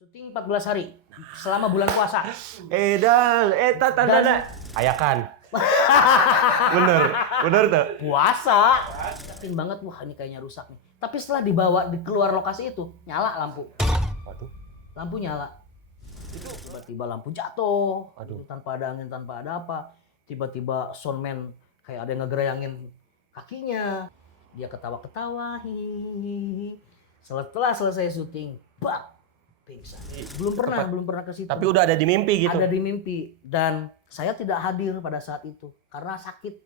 Syuting 14 hari selama bulan puasa. Tanda ayakan. Bener tuh. Puasa. Yakin banget, wah ini kayaknya rusak nih. Tapi setelah dibawa di keluar lokasi itu, nyala lampu. Waduh. Lampu nyala. Itu tiba-tiba lampu jatuh. Aduh. Tanpa ada angin, tanpa ada apa. Tiba-tiba soundman kayak ada yang ngegerayangin kakinya. Dia ketawa-ketawa. Hihihi. Setelah selesai syuting, bak, pingsan. Belum pernah ke situ. Tapi udah ada di mimpi gitu. Ada di mimpi, dan saya tidak hadir pada saat itu karena sakit.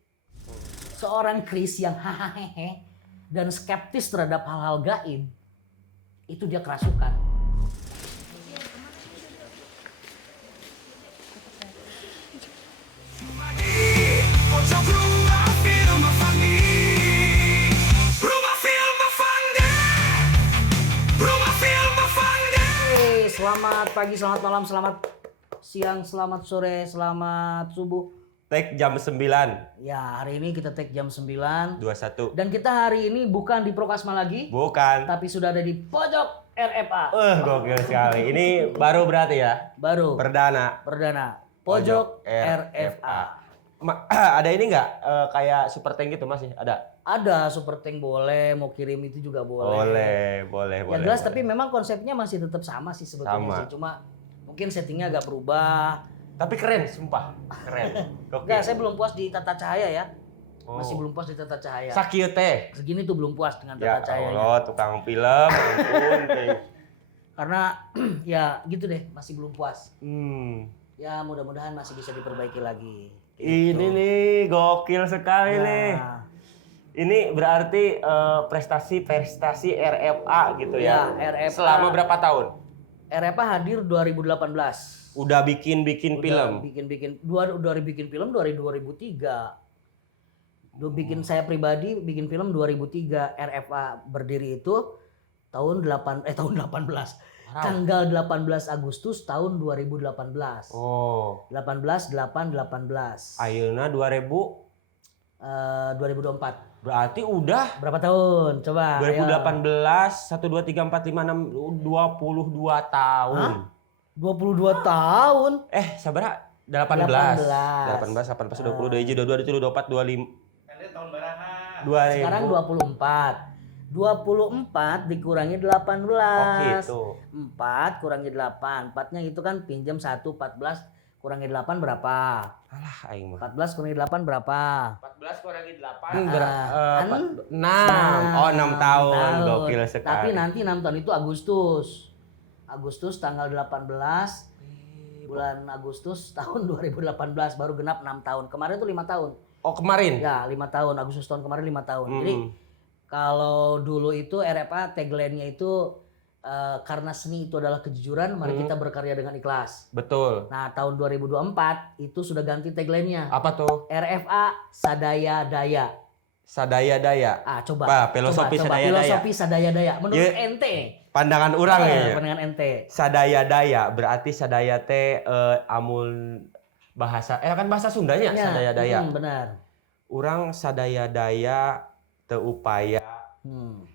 Seorang Chris yang hahaha dan skeptis terhadap hal-hal gaib, itu dia kerasukan. Selamat pagi, selamat malam, selamat siang, selamat sore, selamat subuh. Take jam 9. Ya, hari ini kita take jam 9. 21. Dan kita hari ini bukan di Prokasma lagi. Bukan. Tapi sudah ada di pojok RFA. Gokil sekali. Ini baru berarti ya? Baru. Perdana. Pojok RFA. Ada ini nggak? Kayak super tank gitu masih? Ada? Ada super tank boleh, mau kirim itu juga boleh. Boleh. Yang jelas tapi memang konsepnya masih tetap sama sih sebetulnya sih. Cuma mungkin settingnya agak berubah. Tapi keren, sumpah. Keren. Enggak, saya belum puas di tata cahaya ya. Masih belum puas di tata cahaya. Sakieu teh. Segini tuh belum puas dengan tata cahayanya. Ya Allah, tukang film, ampun. Karena ya gitu deh, masih belum puas. Hmm. Ya mudah-mudahan masih bisa diperbaiki lagi. Gitu. Ini nih, gokil sekali nih. Ini berarti prestasi RFA gitu ya? RFA. Selama berapa tahun? RFA hadir 2018. Udah bikin film? Udah bikin film dari 2003. Saya pribadi bikin film 2003. RFA berdiri itu tahun 18. Tanggal 18 Agustus tahun 2018. Oh. 18. Ayeuna 2024. Berarti udah berapa tahun? Coba. 2018, 1, 2, 3, 4, 5, 6, 22 tahun. Hah? 22 tahun? Sabar. 18, 20, 22, 23, 24, 25. Ini tahun baraha. Sekarang 24. 24 dikurangi 18. Oh gitu. 4 kurangi 8. 4-nya itu kan pinjam 1, 14 kurangi 8 berapa? Alah aing mah. 14 kurangi 8 berapa? 14 kurangi 8 6. Oh, 6 tahun. Gokil sekali. Tapi nanti 6 tahun itu Agustus. Agustus tanggal 18 bulan Agustus tahun 2018 baru genap 6 tahun. Kemarin tuh 5 tahun. Oh, kemarin? Ya, 5 tahun. Agustus tahun kemarin 5 tahun. Jadi kalau dulu itu RFA tagline-nya itu karena seni itu adalah kejujuran, mari kita berkarya dengan ikhlas. Betul. Nah, tahun 2024 itu sudah ganti tagline-nya. Apa tuh? RFA Sadaya Daya. Sadaya Daya. Coba. Filosofi Sadaya Daya. Filosofi Sadaya Daya. Menurut ente. Pandangan orang ya. Pandangan ente. Sadaya Daya berarti sadaya teh amun bahasa kan bahasa Sundanya Ya, sadaya daya. Benar. Urang sadaya daya teu upaya.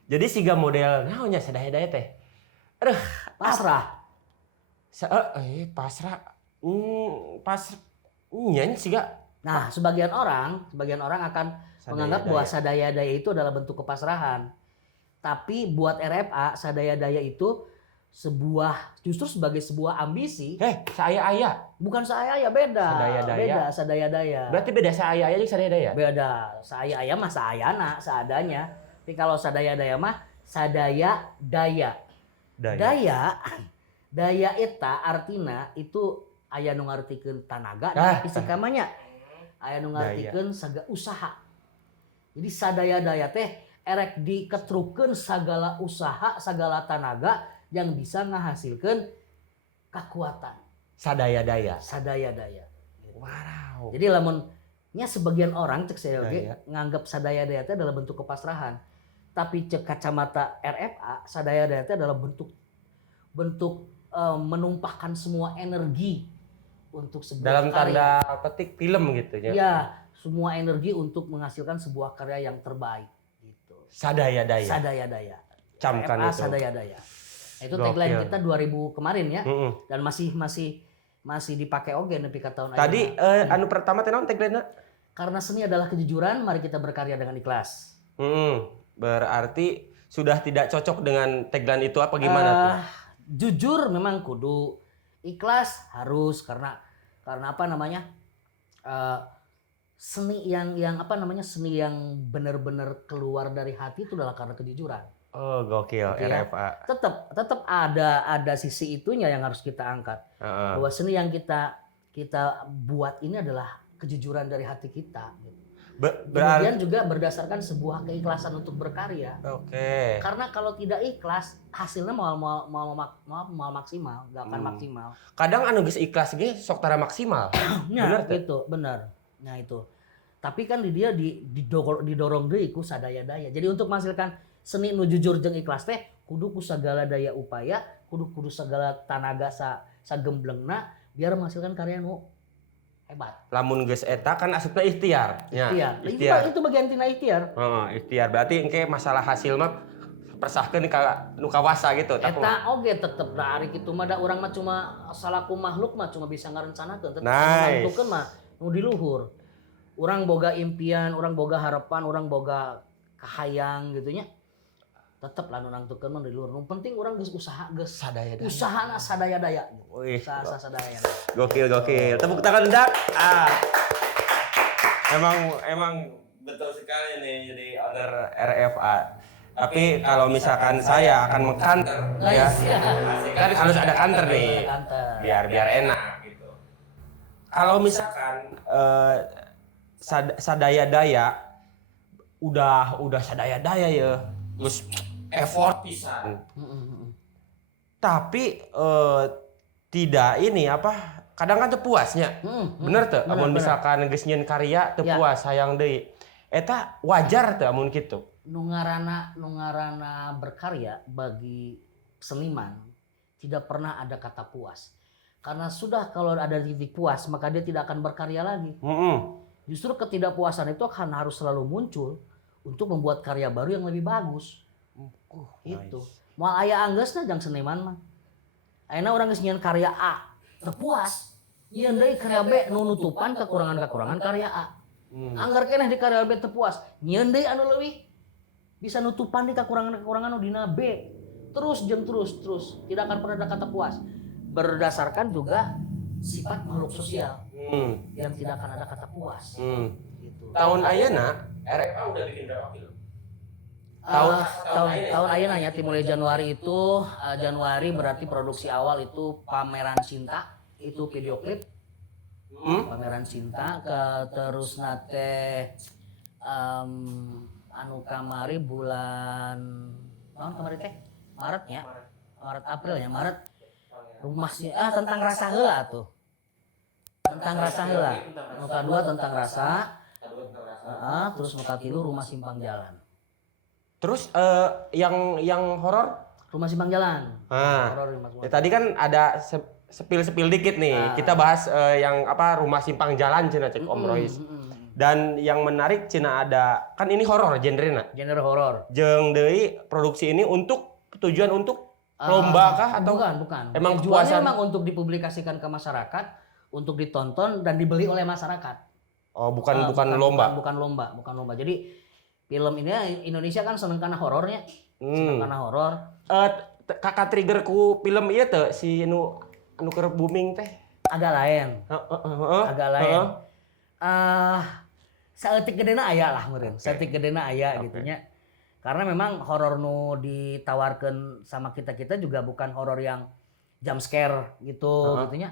Jadi siga model naonnya sadaya daya teh? Pasrah. Pasrah. Pasrah. Nyen siga. Nah, sebagian orang akan menganggap bahwa sadaya daya itu adalah bentuk kepasrahan. Tapi buat RFA sadaya daya itu justru sebagai sebuah ambisi. Saya Bukan saya beda. Sadaya daya. Beda sadaya daya. Berarti beda saya jeung sadaya daya. Beda. Saya mah sayana seadanya. Tapi kalau sadaya daya mah sadaya daya. Daya eta artina itu aya nu ngartikeun tanaga dan pisikamanya. Aya nu ngartikeun usaha. Jadi sadaya daya teh erek diketrukeun sagala usaha, sagala tanaga yang bisa menghasilkan kekuatan. Sadaya daya. Gitu. Wow. Jadi lamunnya sebagian orang cek saya nganggap sadaya daya itu adalah bentuk kepasrahan. Tapi cek kacamata RFA, sadaya daya itu adalah bentuk menumpahkan semua energi untuk sebuah dalam karya. Tanda petik film gitu ya. Iya, semua energi untuk menghasilkan sebuah karya yang terbaik gitu. Sadaya daya. Sadaya daya. Camkan RFA itu. Sadaya daya. Itu tagline Gokil. kita 2000 kemarin ya. Dan masih dipakai oge nepi ka tahun Tadi anu pertama teh naon tagline-na? Karena seni adalah kejujuran, mari kita berkarya dengan ikhlas. Berarti sudah tidak cocok dengan tagline itu apa gimana tuh? Jujur memang kudu, ikhlas harus karena apa namanya? Seni yang apa namanya? Seni yang benar-benar keluar dari hati itu adalah karena kejujuran. Oh, gokil, Gitu ya. RFA. Tetap ada sisi itunya yang harus kita angkat. Bahwa seni yang kita buat ini adalah kejujuran dari hati kita. Kemudian juga berdasarkan sebuah keikhlasan untuk berkarya. Oke. Karena kalau tidak ikhlas, hasilnya mau maksimal, nggak akan maksimal. Kadang anu geus ikhlas ge sok tara maksimal. Benar gitu, benar. Nah itu. Tapi kan dia didorong deui ku sadaya-daya. Jadi untuk menghasilkan seni nu jujur jeung ikhlas teh kudu ku sagala daya upaya, kudu sagala tanaga sagemblengna biar menghasilkan karya nu hebat. Lamun geus eta kan asupna ikhtiar. Ikhtiar. Itu bagian tina ikhtiar. Ikhtiar berarti engke masalah hasil mah persahkeun ka nu kawasa gitu. Eta oge tetep da ari kitu mah da urang mah cuma salaku makhluk mah cuma bisa ngarencanakeun, tetep nentukeun mah nu di luhur. Urang boga impian, urang boga harapan, urang boga kahayang gitu nya. Tetep lah nu nangtukeun mah di luhur. Nu penting urang geus usaha geus sadaya-daya. Usahana sadaya-daya. Usaha sadaya. Gokil. Tepuk tangan Dak. Emang betul sekali nih jadi owner RFA. Tapi kalau misalkan saya akan mengkanter ya. Kan harus ada kanter nih. Biar enak gitu. Kalau misalkan sadaya-daya udah sadaya-daya ya. Terus effort pisan. Tapi tidak ini apa kadang kan teu puasnya. Bener teu amun misalkan geus nyieun karya teu puas sayang deui. Eta wajar teu amun kitu. Nu ngaranna berkarya bagi seniman tidak pernah ada kata puas. Karena sudah kalau ada titik puas maka dia tidak akan berkarya lagi. Justru ketidakpuasan itu akan harus selalu muncul untuk membuat karya baru yang lebih bagus. Itu. Moal aya anggeusna jang seniman mah. Ayeuna urang geus nyieun karya A, teu puas. Nyieun deui karya B nu nutupan kekurangan karya A. Anggar keneh di karya B teu puas, nyieun deui anu leuwih bisa nutupan di kekurangan nu dina B. Terus tidak akan pernah ada kata puas. Berdasarkan juga sifat makhluk sosial yang tidak akan ada kata puas. Gitu. Tahun ayeuna RFA udah bikin berapa film? Tahun ayeuna nya mulai Januari itu Januari berarti produksi awal itu Pameran Cinta, itu video klip. Pameran Cinta terus nate anu kamari bulan tahun kemarin teh Maret April ya Maret rumahnya tentang rasa heula tuh. Tentang rasa heula. Nuka 2 tentang rasa. Terus nuka 3 Rumah Simpang Jalan. Terus yang horor? Rumah Simpang Jalan. Ya, tadi kan ada sepil dikit nih. Kita bahas yang apa Rumah Simpang Jalan cenah cek Om Rois. Dan yang menarik cenah ada kan ini horor genrena. Genre horor. Jeung deui produksi ini untuk tujuan untuk lomba kah atau bukan. Emang tujuannya memang untuk dipublikasikan ke masyarakat, untuk ditonton dan dibeli oleh masyarakat. Oh, bukan lomba. Bukan lomba. Jadi film ini Indonesia kan seneng kana horornya. Seneng kana horor. Kakak trigger ku film ieu teh si anu keur booming teh. Agak lain. Saeutik gedena aya lah meureun. Saeutik gedena aya gitu nya. Karena memang horor nu ditawarkan sama kita juga bukan horor yang jump scare gitu gitunya.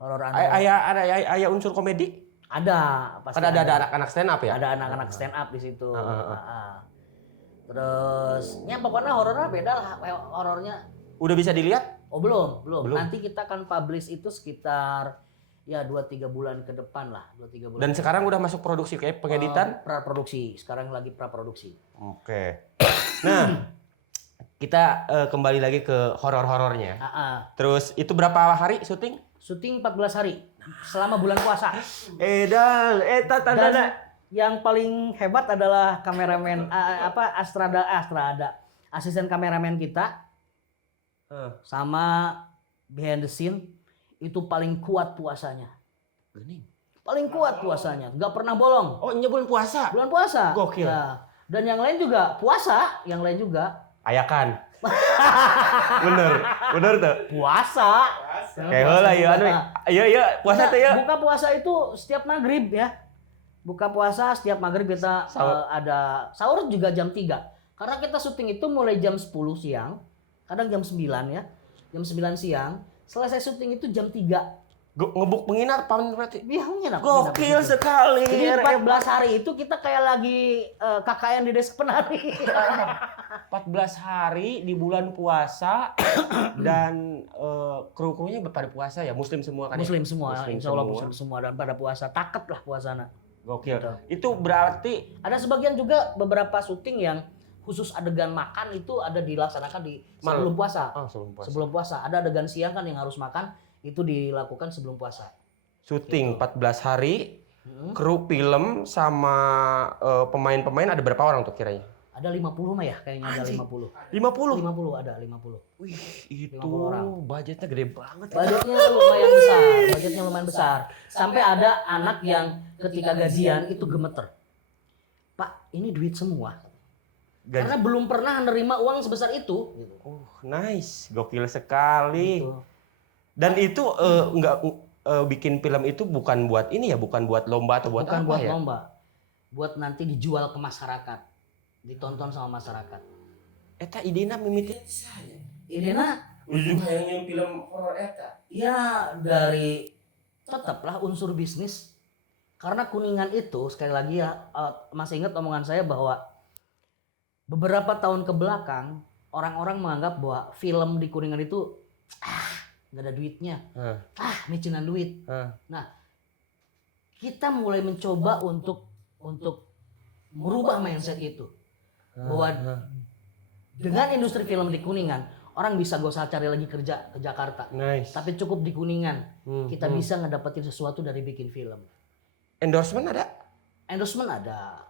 Horor aya unsur komedi? Ada, pasti. Kan ada anak-anak stand up ya? Ada anak-anak stand up di situ. Terus nya pokoknya horornya beda lah horornya. Udah bisa dilihat? Oh, belum. Nanti kita akan publish itu sekitar ya 2-3 bulan ke depan lah, 2-3 bulan. Dan sekarang udah masuk produksi kayak pengeditan? Praproduksi, sekarang lagi praproduksi. Oke. Nah, kita kembali lagi ke horor-horornya. Terus itu berapa hari syuting? Syuting 14 hari selama bulan puasa. Dan yang paling hebat adalah kameramen Astrada, asisten kameramen kita. sama behind the scene itu paling kuat puasanya. Gening. Paling kuat puasanya, nggak pernah bolong. Oh, ini bulan puasa. Bulan puasa. Gokil. Nah, dan yang lain juga puasa, yang lain juga Ayakan. bener tuh. puasa. Kayak lah ya, iya puasa tuh ya. Buka puasa itu setiap maghrib ya. Buka puasa setiap maghrib kita ada sahur juga jam 3. Karena kita syuting itu mulai jam 10 siang, kadang jam 9 ya. Jam 9 siang, selesai syuting itu jam 3. Ngebuk penginap berarti. Iya, menginap. Gokil sekali. Jadi 14 hari itu kita kayak lagi KKN di Desa Penari. 14 hari di bulan puasa dan kru-krunya pada puasa ya, muslim semua kan? Muslim ya? semua, insya Allah muslim semua dan pada puasa, takep lah puasana. Gokil. Gitu. Itu berarti Ada sebagian juga beberapa syuting yang khusus adegan makan itu ada dilaksanakan di sebelum puasa. sebelum puasa. Sebelum puasa. Ada adegan siang kan yang harus makan, itu dilakukan sebelum puasa. Syuting 14 hari, kru film sama pemain-pemain ada berapa orang tuh kiranya? Ada 50 mah ya kayaknya, ada 50. 50? 50 ada 50. Wih, itu 50 orang. budgetnya gede banget. Budgetnya lumayan besar, budgetnya lumayan besar. Sampai ada anak yang ketika gajian itu gemeter. Pak, ini duit semua. Karena belum pernah nerima uang sebesar itu. Gitu. Nice, gokil sekali. Gitu. Dan itu nggak bikin film itu bukan buat ini ya, bukan buat lomba atau buat Bukan apa buat ya? lomba. Buat nanti dijual ke masyarakat. Ditonton sama masyarakat. Eta idena mimitin saya. Idena Ujung yang film horor eta. ya dari tetaplah unsur bisnis. Karena Kuningan itu sekali lagi ya masih ingat omongan saya bahwa beberapa tahun ke belakang orang-orang menganggap bahwa film di Kuningan itu nggak ada duitnya, micinan duit. Nah, kita mulai mencoba untuk merubah mindset itu, bahwa dengan industri film di Kuningan orang bisa gak usah cari lagi kerja ke Jakarta, Nice. tapi cukup di Kuningan kita bisa ngedapetin sesuatu dari bikin film. Endorsement ada? Endorsement ada.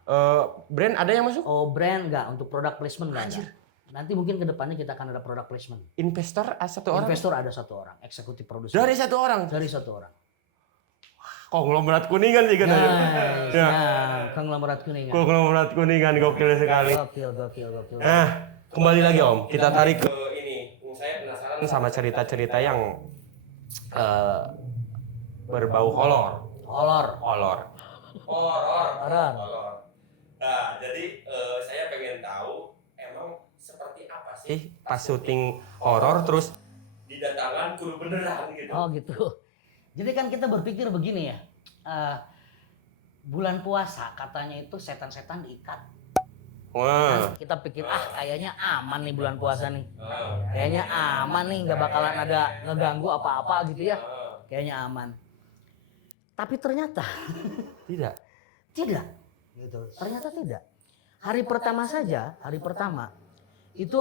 Brand ada yang masuk? Oh, brand enggak, untuk product placement enggak ada. Nanti mungkin kedepannya kita akan ada product placement. Investor satu orang? Investor ada 1 orang, eksekutif produser. Dari satu orang? Dari 1 orang. Konglomerat Kuningan sih kan? Ya, konglomerat Kuningan. Konglomerat Kuningan gokil sekali. Gokil. Nah, kembali lagi Om, kita tarik ke Ini, saya penasaran sama cerita-cerita yang berbau horor. Horor. Nah, jadi saya pengen tahu emang seperti apa sih Pas syuting horor terus didatangkan kru beneran gitu. Oh gitu. Jadi kan kita berpikir begini ya. Bulan puasa katanya itu setan-setan diikat. wah, Kita pikir kayaknya aman nih bulan puasa nih. Kayaknya aman nih, nggak bakalan ada ngeganggu apa-apa gitu ya. Kayaknya aman. Tapi ternyata tidak. tidak. Gitu. Ternyata tidak. Hari pertama saja, itu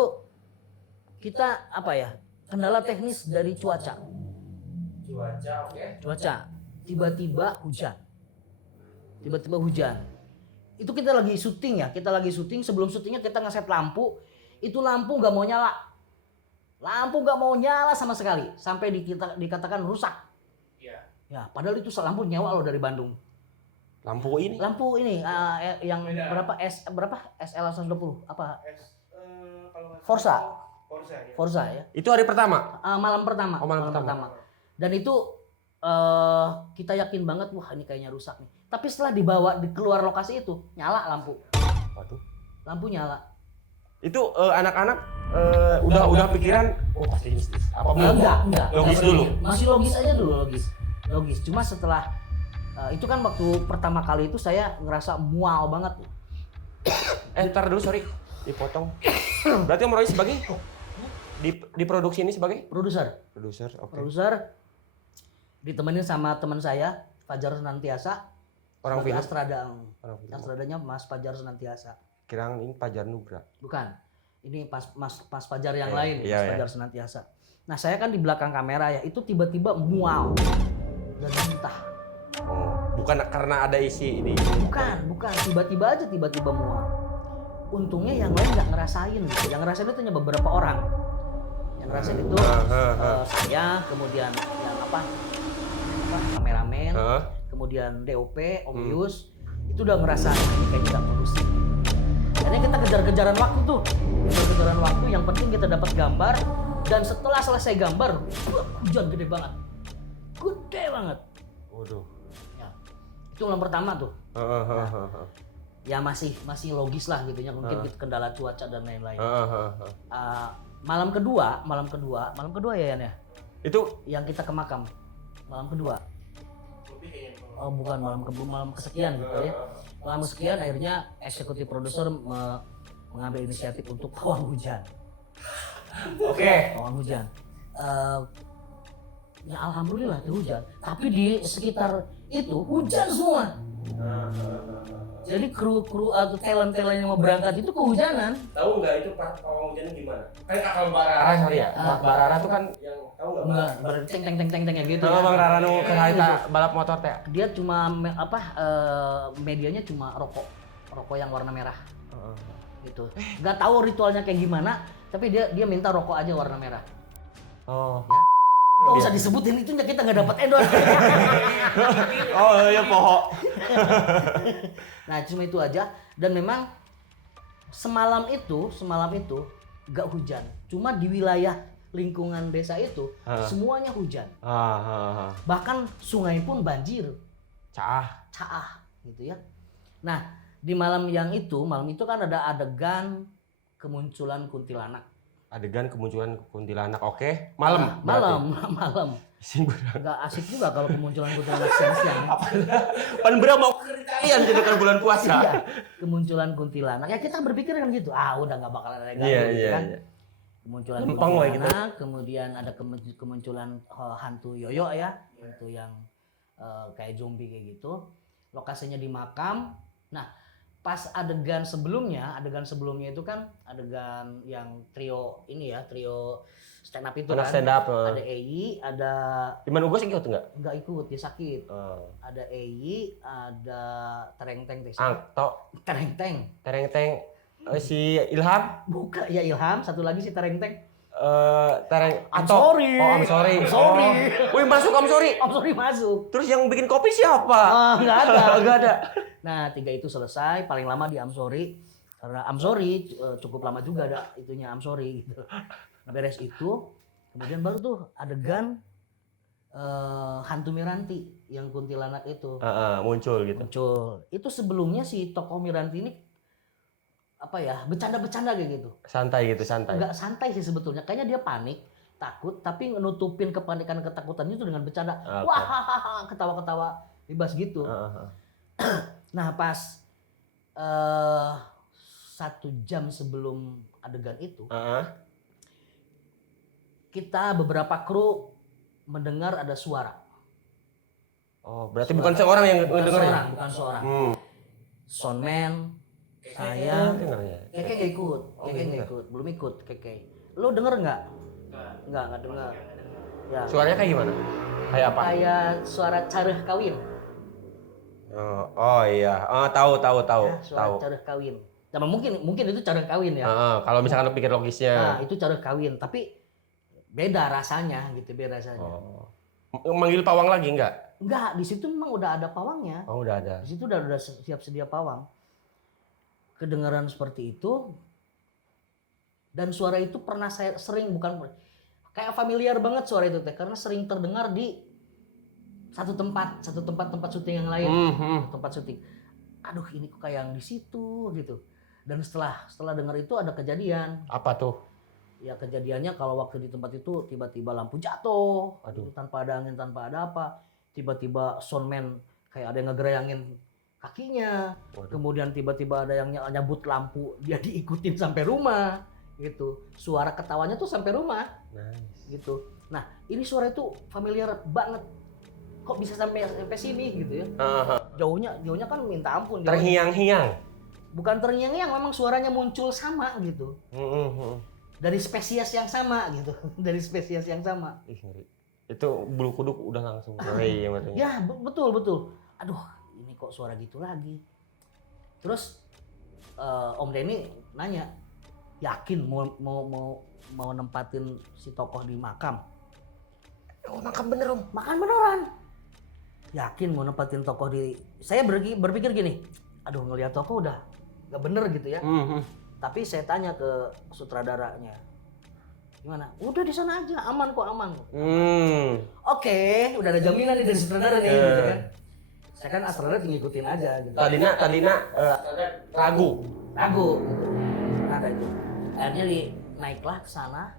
kita kendala teknis dari cuaca. Cuaca. Tiba-tiba hujan. Itu kita lagi syuting ya, sebelum syutingnya kita ngeset lampu, itu lampu nggak mau nyala sama sekali, sampai dikatakan rusak. Ya, padahal itu lampu nyawa loh dari Bandung. Lampu ini? Lampu ini yang berapa SL 120 apa? Forza ya. Itu hari pertama? Malam pertama. Oh, malam pertama. Dan itu kita yakin banget wah ini kayaknya rusak nih. Tapi setelah keluar lokasi itu nyala lampu. Waduh. Lampu nyala. Itu anak-anak udah pikiran pasti mistis. Apa belum? Enggak. Logis dulu. Masih logis aja dulu, logis. Cuma setelah itu kan waktu pertama kali itu saya ngerasa mual banget. Ntar dulu sorry dipotong. Berarti Om Roy sebagai di produksi ini sebagai Produser. Oke. Produser ditemenin sama teman saya Fajar Senantiasa. Orang film. Astradanya Mas Fajar Senantiasa. Kirang ini Fajar Nugra. Bukan. Ini Mas Fajar yang lain, iya, Mas Fajar Senantiasa. Nah, saya kan di belakang kamera ya, itu tiba-tiba mual dan muntah. Bukan karena ada isi ini. Bukan. Tiba-tiba mual. Untungnya yang lain nggak ngerasain gitu. Yang ngerasain itu hanya beberapa orang. Yang ngerasain itu saya, kemudian yang apa kameramen, kemudian DOP, Om Yus, itu udah ngerasa ini kayaknya nggak kondusif. Akhirnya kita kejar-kejaran waktu tuh, kejar-kejaran waktu. Yang penting kita dapat gambar, dan setelah selesai gambar, hujan gede banget. Waduh. Ya, itu malam pertama tuh. Ya masih logis lah gitu ya, mungkin kendala cuaca dan lain-lain. Malam kedua ya Yan ya? Itu yang kita ke makam. Malam kedua. Oh bukan, malam kesekian gitu ya. Malam kesekian akhirnya eksekutif produser mengambil inisiatif untuk pawang hujan. Oke. Pawang hujan. Ya alhamdulillah itu hujan. Tapi di sekitar itu hujan semua. Jadi kru atau talent yang mau berangkat itu kehujanan. Tahu nggak itu pawang hujannya gimana? Kan kakak Mbak Rara sorry ya. Mbak Rara tuh kan yang tahu nggak? Enggak, berarti teng ya gitu. Kalau ya. Bang Rara nu kita balap motor teh. Dia cuma medianya cuma rokok yang warna merah. Gitu. Nggak tahu ritualnya kayak gimana, tapi dia minta rokok aja warna merah. Oh. Ya. Nggak usah disebutin itunya, kita nggak dapat endorse. Oh iya pohon. Nah cuma itu aja, dan memang semalam itu nggak hujan, cuma di wilayah lingkungan desa itu semuanya hujan. Bahkan sungai pun banjir, caah gitu ya. Nah di malam itu kan ada adegan kemunculan kuntilanak. Adegan kemunculan kuntilanak, oke. Malam. Nggak asik juga kalau kemunculan kuntilanak siang-siang. Pan berapa mau ke kalian jadi kan bulan puasa? Iya, kemunculan kuntilanak. Ya kita berpikir kan gitu. Udah nggak bakal ada ganggu kan. Kemunculan kuntilanak, kemudian ada kemunculan hantu yoyo ya, itu yang kayak zombie kayak gitu. Lokasinya di makam. Nah, pas adegan sebelumnya itu kan adegan yang trio stand up itu kan. Stand up. Ada EI, ada Iman Ugos ikut enggak? Enggak ikut, dia sakit. Ada EI, ada Terengteng. Angto. Terengteng. Si Ilham? Bukan, ya Ilham, satu lagi si Terengteng. I'm sorry. Oh, I'm sorry. Wih, masuk I'm sorry. I'm sorry masuk. Terus yang bikin kopi siapa? Enggak ada. Enggak ada. Nah, 3 itu selesai, paling lama di I'm sorry. Karena I'm sorry cukup lama juga ada itunya I'm sorry gitu. Beres itu, kemudian baru tuh adegan hantu Miranti yang kuntilanak itu. Muncul gitu. Itu sebelumnya si tokoh Miranti ini bercanda-bercanda kayak gitu. Santai. Enggak santai sih sebetulnya. Kayaknya dia panik, takut, tapi nutupin kepanikan ketakutannya itu dengan bercanda. Wah, ketawa-ketawa bebas gitu. Nah, pas 1 jam sebelum adegan itu, kita beberapa kru mendengar ada suara. Oh, berarti bukan seorang yang mendengarnya? Bukan seorang. Soundman, saya, Keke nggak ikut, belum ikut Keke. Lu denger nggak? Nggak dengar. Ya. Suaranya kayak gimana? Kayak apa? Kayak suara careuh kawin. Oh iya, tahu. Ya, suara careuh kawin. Nah, mungkin itu careuh kawin ya. Kalau misalkan lu pikir logisnya. Nah, itu careuh kawin, tapi beda rasanya. Manggil pawang lagi enggak? Enggak, di situ memang udah ada pawangnya. Oh, udah ada. Di situ udah siap sedia pawang. Kedengaran seperti itu, dan suara itu pernah saya bukan kayak familiar banget suara itu teh, karena sering terdengar di satu tempat syuting yang lain. Tempat syuting. Aduh, ini kok kayak yang di situ gitu. Dan setelah dengar itu ada kejadian. Apa tuh? Ya kejadiannya kalau waktu di tempat itu tiba-tiba lampu jatuh. Aduh. Tanpa ada angin, tanpa ada apa. Tiba-tiba soundman kayak ada yang ngegerayangin kakinya. Kemudian tiba-tiba ada yang nyabut lampu, dia diikutin sampai rumah gitu. Suara ketawanya tuh sampai rumah. Nice. Gitu. Nah, ini suara itu familiar banget. Kok bisa sampai sini gitu ya? Jauhnya kan minta ampun. Terhiang-hiang. Bukan terngiang-ngiang, memang suaranya muncul sama gitu. Dari spesies yang sama gitu. Dari spesies yang sama. Ih, ngeri. Itu bulu kuduk udah langsung ngeri ya matanya. Ya, betul. Aduh, ini kok suara gitu lagi. Terus Om Denny nanya, yakin mau nempatin si tokoh di makam. Oh, makam bener Om. Makan beneran. Yakin mau nempatin tokoh di. Saya berpikir gini, aduh ngelihat tokoh udah gak bener gitu ya. Tapi saya tanya ke sutradaranya, gimana? Udah di sana aja, aman kok, aman. Oke, udah ada jaminan nih dari sutradara nih, gitu kan. Saya kan sutradara ngikutin aja gitu. Tadina ragu. Gitu. Ada itu. Akhirnya naiklah ke sana,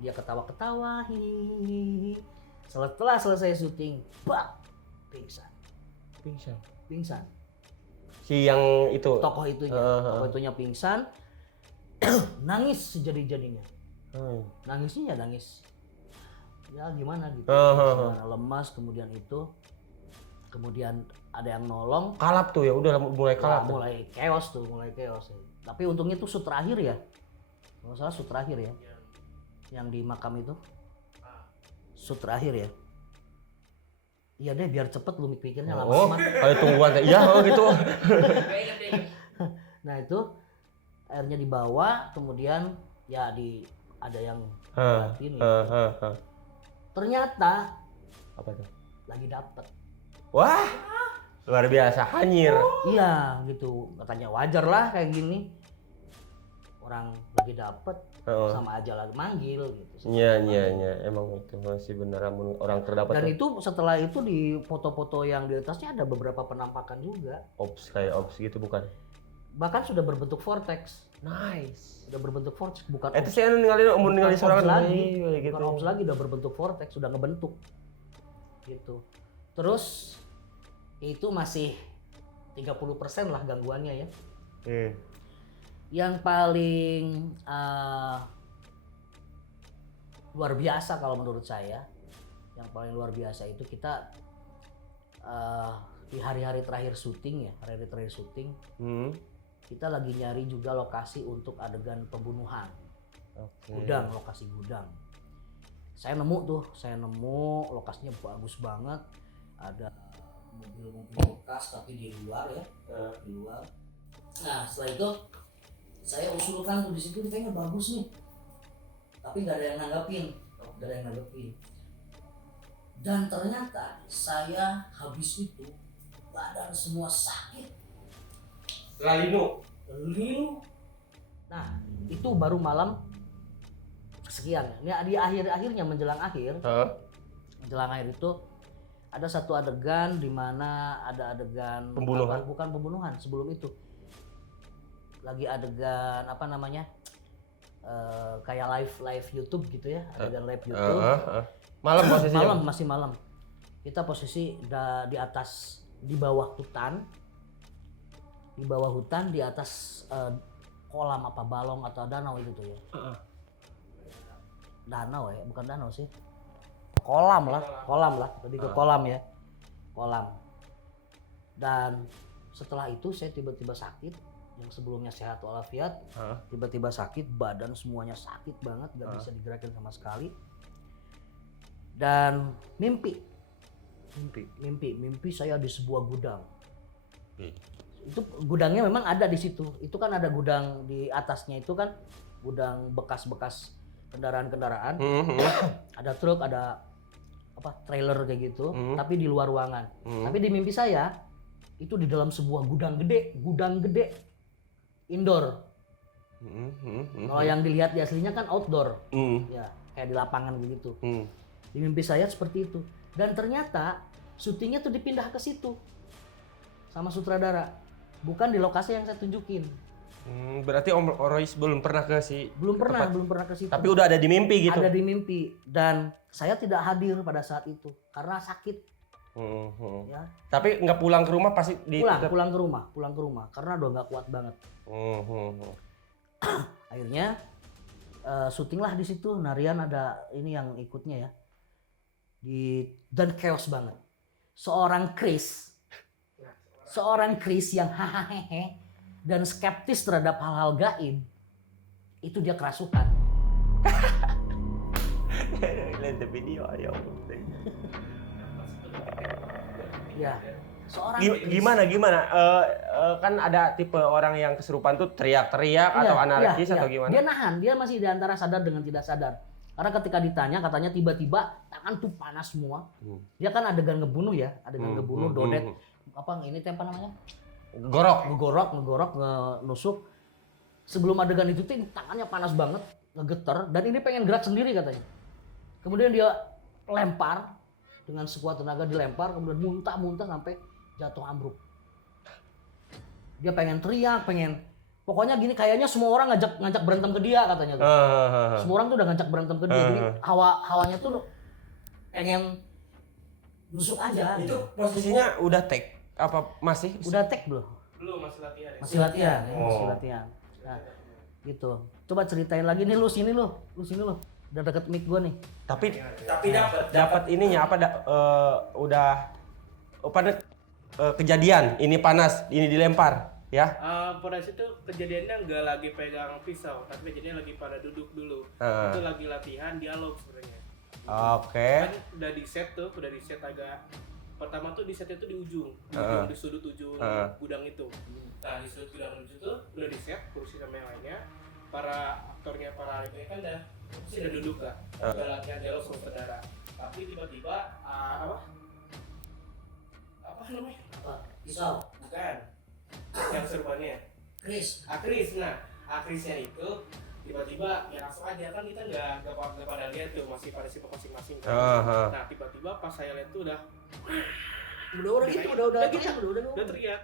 dia ketawa-ketawa, hihihi. Setelah selesai syuting, bak, pingsan. Si yang itu tokoh itunya pingsan. Nangis sejadi-jadinya. Nangisnya ya nangis ya gimana gitu, lemas. Kemudian ada yang nolong, kalap tuh ya, udah mulai kalap, mulai chaos. Tapi untungnya tuh shoot terakhir ya, kalau salah shoot terakhir ya, yang di makam itu shoot terakhir ya. Iya deh, biar cepet lu mikirnya lama. Ayo tungguan ya, gitu. Nah itu akhirnya dibawa, kemudian ya ada yang batin ternyata apa tuh? lagi dapet. Wah, luar biasa, hanyir. Iya gitu, katanya wajar lah kayak gini, orang lagi dapet sama aja lagi manggil gitu. Iya, emang itu masih bener orang terdapat. Dan itu setelah itu di foto-foto yang di atasnya ada beberapa penampakan juga. Kayak ops gitu bukan? Bahkan sudah berbentuk vortex. Nice. Udah berbentuk vortex, bukan itu saya ninggalin sorangan lagi. Gitu. Bukan ops lagi, udah berbentuk vortex, sudah ngebentuk. Gitu. Terus itu masih 30% lah gangguannya ya. Yang paling luar biasa kalau menurut saya, yang paling luar biasa itu kita di hari-hari terakhir syuting ya, kita lagi nyari juga lokasi untuk adegan pembunuhan. Lokasi gudang. Saya nemu lokasinya bagus banget, ada mobil-mobil bekas tapi di luar ya, di luar. Nah setelah itu saya usulkan tuh di situ kayaknya bagus nih, tapi nggak ada yang nanggapin. Dan ternyata saya habis itu badan semua sakit. Lalilu. Nah itu baru malam sekian. Ini di akhir-akhirnya menjelang akhir itu ada satu adegan di mana ada adegan pembunuhan. Bukan pembunuhan, sebelum itu lagi adegan kayak live YouTube gitu ya, adegan live YouTube. Malam posisinya. Masih malam. Kita posisi di atas, di bawah hutan, di atas kolam apa balong atau danau itu tuh ya. Danau ya, bukan danau sih. Kolam lah, lebih ke kolam ya. Kolam. Dan setelah itu saya tiba-tiba sakit, yang sebelumnya sehat walafiat, tiba-tiba sakit, badan semuanya sakit banget, nggak bisa digerakin sama sekali. Dan mimpi saya di sebuah gudang. Itu gudangnya memang ada di situ. Itu kan ada gudang di atasnya, itu kan gudang bekas-bekas kendaraan-kendaraan. Ada truk, ada trailer kayak gitu, tapi di luar ruangan. Tapi di mimpi saya itu di dalam sebuah gudang gede indoor. Kalau yang dilihat di aslinya kan outdoor, ya kayak di lapangan begitu. Di mimpi saya seperti itu. Dan ternyata syutingnya tuh dipindah ke situ sama sutradara, bukan di lokasi yang saya tunjukin. Berarti Om Royce belum pernah ke belum pernah ke situ. Tapi udah ada di mimpi gitu. Ada di mimpi, dan saya tidak hadir pada saat itu karena sakit. Ya. Tapi nggak pulang ke rumah, pasti pulang ke rumah karena udah nggak kuat banget. Akhirnya syutinglah di situ. Narian ada ini yang ikutnya ya. Dan chaos banget. Seorang Chris yang hahaha dan skeptis terhadap hal-hal gaib, itu dia kerasukan. Lihat video ayo. Ya, Seorang Gimana? Kan ada tipe orang yang kesurupan tuh teriak-teriak atau anarkis atau gimana? Dia nahan, dia masih di antara sadar dengan tidak sadar. Karena ketika ditanya katanya tiba-tiba tangan tuh panas semua. Dia kan adegan ngebunuh ya, Dodet. Apa ini tempat namanya? Ngegorok, nusuk. Sebelum adegan itu tuh tangannya panas banget, ngegeter dan ini pengen gerak sendiri katanya. Kemudian dia lempar dengan sekuat tenaga, dilempar kemudian muntah sampai jatuh ambruk. Dia pengen teriak, pokoknya gini kayaknya semua orang ngajak berantem ke dia katanya tuh. Semua orang tuh udah ngajak berantem ke dia. Jadi hawanya tuh pengen nusuk aja. Itu posisinya udah take apa masih? Udah take belum? Belum, masih latihan. Masih latihan. Nah, gitu. Coba ceritain lagi nih lu sini lu. Udah deket mic gua nih. Tapi dapat ininya apa udah kejadian ini panas, ini dilempar ya. Pada situ kejadiannya nggak lagi pegang pisau, tapi kejadiannya lagi pada duduk dulu. Itu lagi latihan dialog sebenarnya. Oke. Kan udah di set agak pertama tuh di setnya tuh di ujung, di sudut ujung gudang itu. Nah di sudut gudang itu tuh udah di set kursi sama yang lainnya. Para aktornya ini kan udah duduk kan, udah latihan dialog sama saudara. Tapi tiba-tiba apa namanya? Pisau. Bukan. Yang serupannya. Kris. Nah, Krisnya itu tiba-tiba ya langsung aja kan kita nggak pada lihat tuh masih pada sibuk masing-masing kan. Nah tiba-tiba pas saya lihat tuh udah teriak.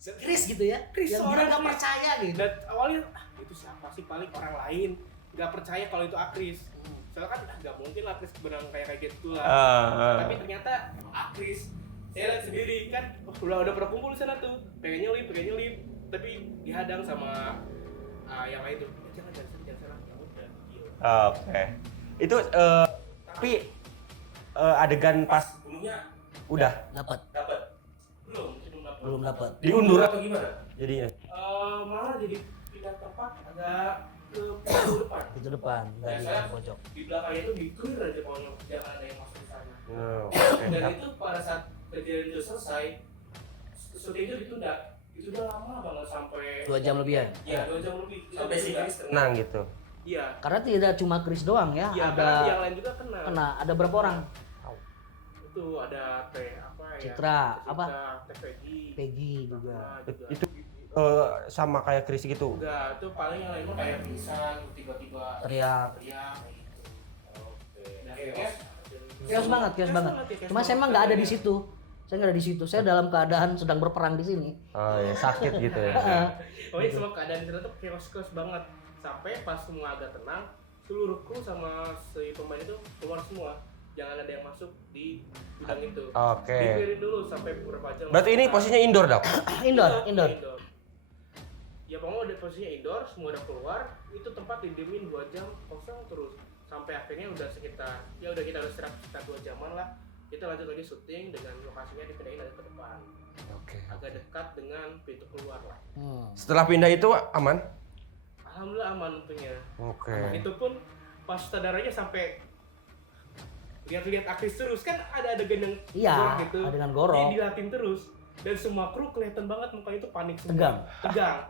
Chris gitu ya. Chris yang orang nggak percaya gitu. Dan awalnya itu siapa sih, paling orang lain nggak percaya kalau itu Akris. Soalnya kan nggak mungkin lah Akris benang kayak gitu lah. Tapi ternyata Akris saya lihat sendiri kan udah berkumpul di sana tuh pengen nyelip tapi dihadang sama yang lain tuh jangan salah ya udah. Oke. Itu tapi adegan pas Bunuhnya udah Dapat. Belum dapat. diundur atau gimana? jadinya. Malah jadi pindah tempat agak ke pintu depan. Itu depan dari pojok. Di belakangnya itu di-clear aja pokoknya jangan ada yang masuk ke sana. Oke. Dan itu pada saat kejadian itu selesai, syuting itu ditunda. Itu udah lama banget sampai 2 jam lebihan. Ya 2 jam lebih. Sampai si Chris Tenang gitu. Iya. Karena tidak cuma Chris doang ya, Iya, ada yang lain juga kena. Ada berapa orang? Itu ada Citra, apa? Peggy. Peggy juga. Itu sama kayak Chris gitu. Enggak, itu paling yang lain mah kayak pingsan tiba-tiba Teriak. kayak gitu. Oke. Dan Chaos banget. Cuma saya emang nggak ada di situ. Saya nggak ada di situ. Saya dalam keadaan sedang berperang di sini. Oh ya sakit gitu ya. Pokoknya semua keadaan di sana tuh chaos banget. Sampai pas semua agak tenang, seluruh kru sama si pemain itu keluar semua. Jangan ada yang masuk di gudang itu. Oke. Dibiarin dulu sampai beberapa jam. Berarti ini posisinya indoor dok? Indoor. Ya pokoknya udah posisinya indoor, semua udah keluar. Itu tempat didiemin 2 jam kosong terus. Sampai akhirnya udah sekitar, ya udah kita istirahat sekitar 2 jaman lah. Kita lanjut lagi syuting dengan lokasinya dipindahin lagi ke depan. Oke. Agak dekat dengan pintu keluar lah. Setelah pindah itu aman? Alhamdulillah aman untungnya. Oke. Itu pun pas saudaranya sampai lihat-lihat Akris terus kan ada adegan yang Iya, gorok gitu. adegan gorok. Dia dilatin terus dan semua kru kelihatan banget mukanya itu panik semua.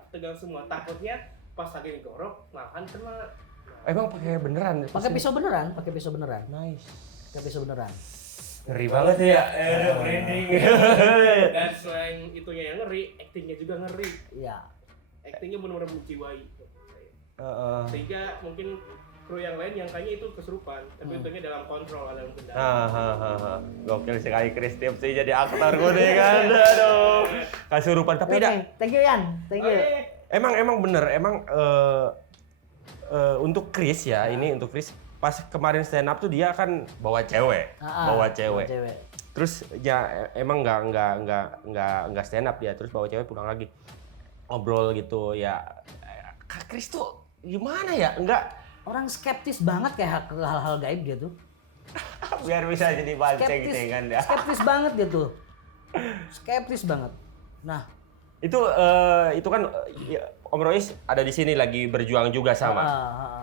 Tegang semua. Takutnya pas lagi digorok malahan kena. Emang pakai beneran? Pakai pisau beneran. Nice. Pakai pisau beneran. Ngeri banget ya. Merinding. Dan selain itunya yang ngeri, aktingnya juga ngeri. Iya. Aktingnya benar-benar menjiwai. Sehingga mungkin kru yang lain yang kayaknya itu kesurupan, tapi untungnya dalam kontrol, dalam kendali. Gokil sekali Chris Tips sih jadi aktor gue nih kan. Aduh. Kesurupan tapi Thank you Yan. Thank you. Emang bener untuk Chris ya, ini untuk Chris pas kemarin stand up tuh dia kan bawa cewek. Terus ya emang nggak stand up dia, terus bawa cewek pulang lagi. Ngobrol gitu ya. Kak Chris tuh gimana ya? Orang skeptis banget kayak hal-hal gaib gitu. Biar bisa jadi banceng gitu kan ya. Skeptis banget gitu. Skeptis banget. Nah, Itu kan Om Rois ada di sini lagi berjuang juga sama.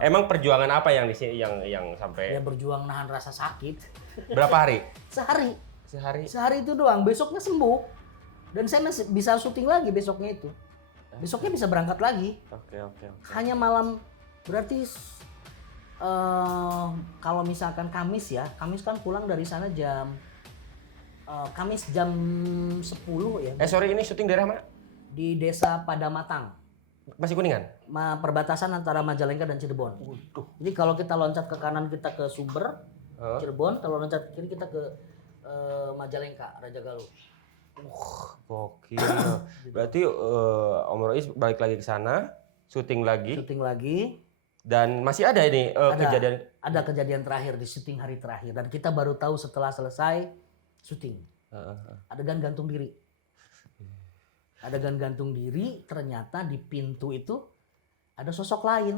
Emang perjuangan apa yang di sini yang sampai Ya berjuang nahan rasa sakit. berapa hari? Sehari itu doang, besoknya sembuh. Dan saya masih bisa syuting lagi besoknya itu. Besoknya bisa berangkat lagi. Oke. Hanya malam, berarti kalau misalkan Kamis kan pulang dari sana Kamis jam 10 ya. Sorry, ini syuting daerah mana? Di desa Padamatang. Masih Kuningan? Perbatasan antara Majalengka dan Cirebon. Jadi kalau kita loncat ke kanan kita ke Sumber, Cirebon, kalau loncat ke kiri kita ke Majalengka, Raja Galuh. Gokil. Berarti Om Rois balik lagi ke sana, syuting lagi. Dan masih ada ini kejadian. Ada kejadian terakhir di syuting hari terakhir dan kita baru tahu setelah selesai syuting. Adegan gantung diri. Adegan gantung diri, ternyata di pintu itu ada sosok lain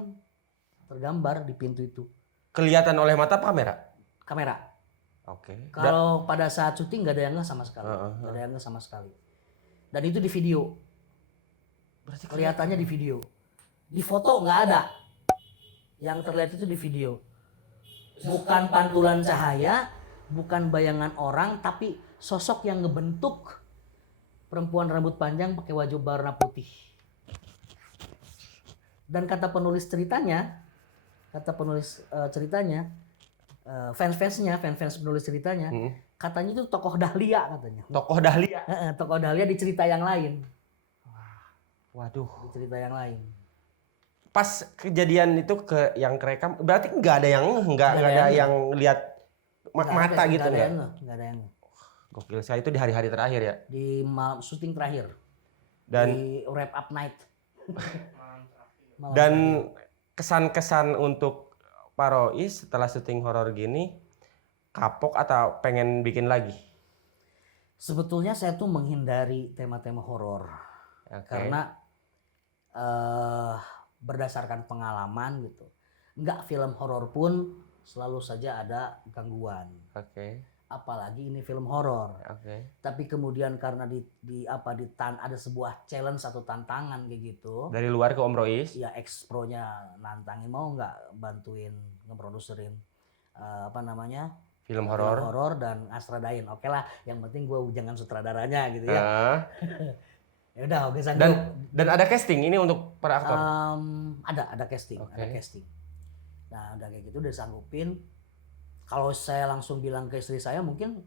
tergambar di pintu itu. Kelihatan oleh mata apa kamera? Oke. Kalau pada saat syuting nggak ada yang nggak sama sekali. Nggak ada yang nggak sama sekali. Dan itu di video. Berarti kelihatannya di video. Di foto nggak ada. Yang terlihat itu di video. Bukan pantulan cahaya, bukan bayangan orang, tapi sosok yang ngebentuk perempuan rambut panjang pakai baju warna putih. Dan kata penulis ceritanya, fans penulis ceritanya, katanya itu tokoh Dahlia katanya. Tokoh Dahlia? Tokoh Dahlia di cerita yang lain. Waduh. Di cerita yang lain. Pas kejadian itu yang kerekam, berarti nggak ada yang lihat mata gitu nggak? Nggak ada yang. Gokil, saya itu di hari-hari terakhir ya? Di malam syuting terakhir. Dan di wrap up night. Dan kesan-kesan untuk Pak Rois setelah syuting horor gini, kapok atau pengen bikin lagi? Sebetulnya saya tuh menghindari tema-tema horor. Karena berdasarkan pengalaman gitu. Enggak film horor pun selalu saja ada gangguan. Apalagi ini film horor. Tapi kemudian karena ada sebuah challenge atau tantangan kayak gitu. Dari luar ke Om Rois? Ya ex-pro-nya nantangin, mau nggak bantuin ngeproduserin film horor dan ngasradain. Oke lah, yang penting gue jangan sutradaranya gitu ya. Ya udah, oke sanggup. Dan ada casting ini untuk para aktor? Ada casting, ada casting. Nah, udah kayak gitu udah sanggupin. Kalau saya langsung bilang ke istri saya mungkin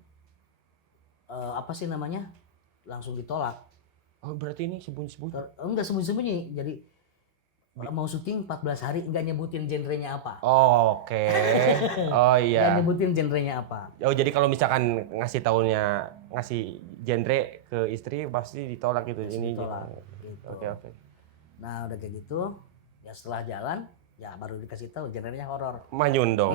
langsung ditolak. Oh, berarti ini sembunyi-sembunyi? Enggak sembunyi-sembunyi. Jadi mau syuting 14 hari enggak nyebutin genrenya apa. Oke. Oh iya. Enggak nyebutin genrenya apa. Oh, jadi kalau misalkan ngasih genre ke istri pasti ditolak gitu. Ini ditolak gitu. Oke. Nah, udah kayak gitu, ya setelah jalan ya baru dikasih tahu genrenya horor. Manyun dong.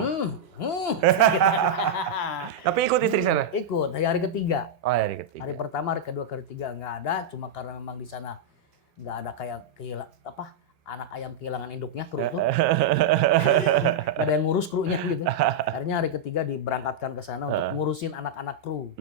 Tapi ikut istri sana? Ikut hari ketiga. Oh, hari ketiga. Hari pertama, hari kedua, hari ketiga nggak ada, cuma karena memang di sana nggak ada kayak anak ayam kehilangan induknya, kru tuh. Gak ada yang ngurus krunya gitu. Akhirnya hari ketiga diberangkatkan ke sana untuk ngurusin anak-anak kru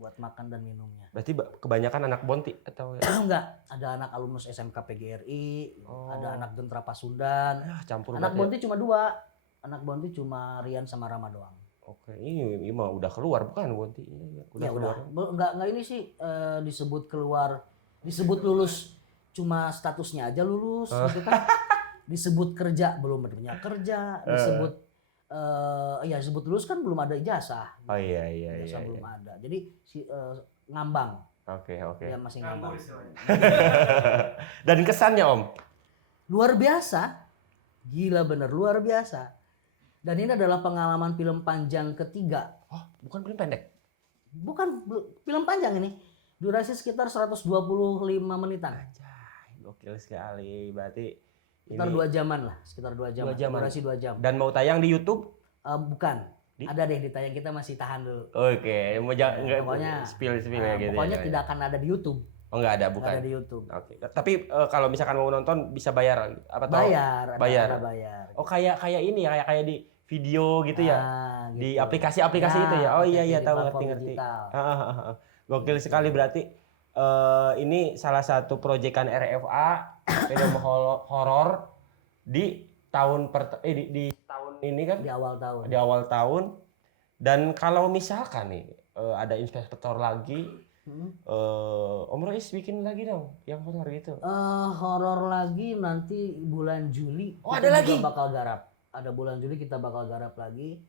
buat makan dan minumnya. Berarti kebanyakan anak Bonti atau? Enggak, ada anak alumnus SMK PGRI, ada anak Gentra Pasundan. Campur. Anak Bonti cuma 2. Anak Bonti cuma Rian sama Rama doang. Oke, ini mah udah keluar bukan Bonti? Udah keluar. Enggak ini sih disebut keluar, disebut lulus. Cuma statusnya aja lulus gitu kan. Disebut kerja belum punya kerja, disebut disebut lulus kan belum ada ijazah. Oh iya. Ijazah belum ada. Jadi ngambang. Oke. Dia masih ngambang. Dan kesannya Om? Luar biasa. Gila bener, luar biasa. Dan ini adalah pengalaman film panjang ketiga. Oh, bukan film pendek? Bukan, film panjang ini. Durasi sekitar 125 menitan. Gokil sekali, berarti sekitar 2 jaman lah, sekitar 2 jam. Durasi 2 jam. Dan mau tayang di YouTube? Bukan. Ada deh ditayang, kita masih tahan dulu. Oke, pokoknya spill ya gitu. Pokoknya tidak akan ada di YouTube. Oh, enggak ada, bukan. Ada di YouTube. Oke. Tapi kalau misalkan mau nonton bisa bayar apa tahu? Bayar. Oh, kayak ini ya, kayak di video gitu ya. Gitu. Di aplikasi-aplikasi itu ya. Oh iya tahu, ngerti. Gokil sekali berarti. ini salah satu proyekan RFA film horor di tahun di tahun ini kan Di awal tahun. di awal tahun. Dan kalau misalkan nih ada investor lagi, Om Rois bikin lagi dong yang horor gitu. Horor lagi nanti bulan Juli. Oh, kita ada juga lagi? bakal garap. Ada bulan Juli kita bakal garap lagi.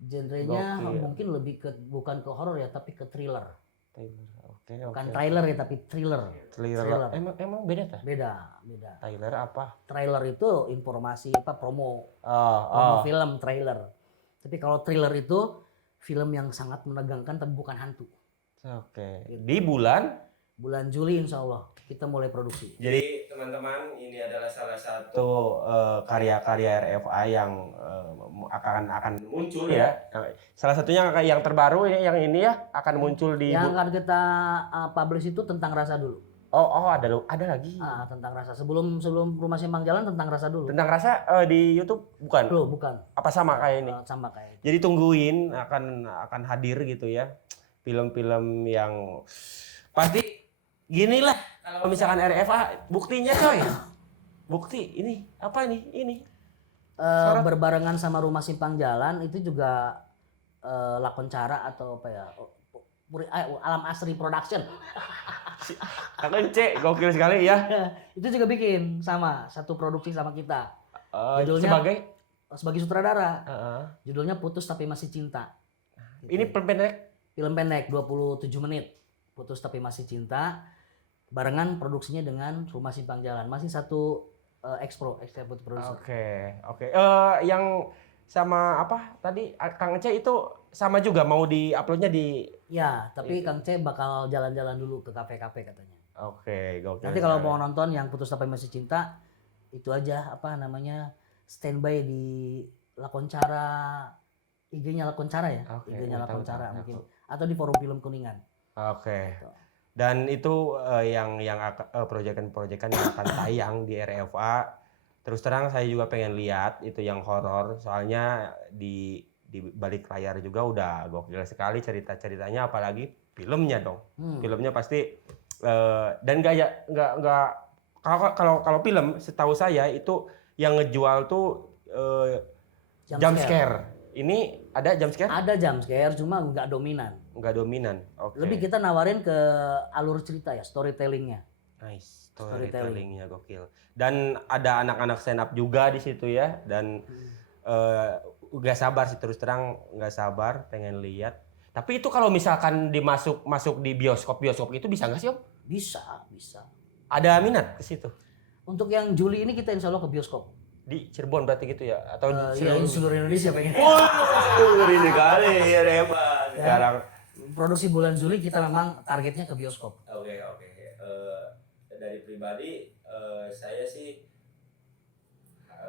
Genrenya Gokil. mungkin lebih ke bukan ke horor ya, tapi ke thriller. Oke, Bukan oke. trailer ya, tapi thriller. Thriller. Emang beda ta? Beda. Trailer apa? Trailer itu informasi promo Oh. film trailer. Tapi kalau thriller itu film yang sangat menegangkan tapi bukan hantu. Oke. Di bulan Juli insya Allah kita mulai produksi. Jadi teman-teman, ini adalah salah satu itu karya-karya RFA yang akan muncul ya. Salah satunya yang terbaru yang ini ya akan muncul di Yang akan kita publish itu tentang rasa dulu. ada lagi. Tentang rasa. Sebelum Rumah Simpang Jalan tentang rasa dulu. Tentang rasa di YouTube bukan? Belum, bukan. Apa sama kayak ini? Sama kayak. Jadi tungguin akan hadir gitu ya. Film-film yang pasti gini lah. Kalau misalkan RFA buktinya coy. Bukti ini apa nih? Ini. Berbarengan sama Rumah Simpang Jalan itu juga lakon cara atau apa ya? Alam Asri Production. Kang Ence gokil sekali ya. Itu juga bikin sama satu produksi sama kita. Judulnya sebagai sutradara. Judulnya Putus Tapi Masih Cinta. Ini film pendek 27 menit. Putus Tapi Masih Cinta. Barengan produksinya dengan Rumah Simpang Jalan. Masih satu executive producer. Oke. Yang sama apa tadi Kang Ence itu sama juga mau di-uploadnya di. Ya, tapi Kang C bakal jalan-jalan dulu ke kafe-kafe katanya. Oke, gokil. Nanti kalau mau nonton yang Putus Tapi Masih Cinta, itu aja standby di Lakon Cara, IG-nya Lakon Cara ya, IG-nya Lakon Cara mungkin, atau di Forum Film Kuningan. Oke. Gitu. Dan itu yang proyekan-proyekan yang akan tayang di RFA. Terus terang saya juga pengen lihat itu yang horor, soalnya di balik layar juga udah gokil sekali cerita-ceritanya, apalagi filmnya dong. Filmnya pasti dan nggak kalau film setahu saya itu yang ngejual tuh jump scare. Ini ada jump scare? Ada jump scare, cuma nggak dominan. Nggak dominan. Oke. Lebih kita nawarin ke alur cerita ya, storytellingnya. Nice, storytellingnya gokil. Dan ada anak-anak stand up juga di situ ya, dan nggak sabar sih, terus terang nggak sabar pengen lihat. Tapi itu kalau misalkan masuk di bioskop itu bisa nggak sih Om? Bisa. Ada minat ke situ? Untuk yang Juli ini kita insya Allah ke bioskop. Di Cirebon berarti gitu ya? Atau di Ya, seluruh Indonesia pengen. ngeri sekali ya Reba. Sekarang Produksi bulan Juli kita memang targetnya ke bioskop. Oke. Dari pribadi saya sih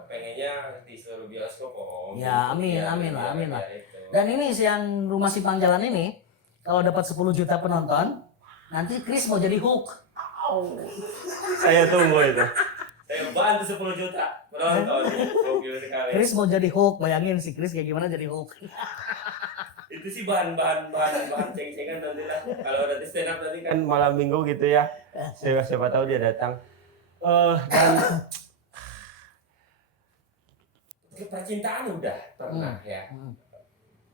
pengennya di seluruh bioskop Om. Ya, amin lah. Itu. Dan ini yang Rumah Simpang Jalan ini, kalau dapat 10 juta penonton, nanti Chris mau jadi Hulk. saya tunggu itu. Saya bantu 10 juta penonton. Gokil sekali. Chris mau jadi Hulk, bayangin si Chris kayak gimana jadi Hulk. Itu sih bahan ceng-cengan nanti lah. Kalau nanti stand up nanti kan Kan malam minggu gitu ya. Siapa tahu dia datang. Dan percintaan udah pernah ya.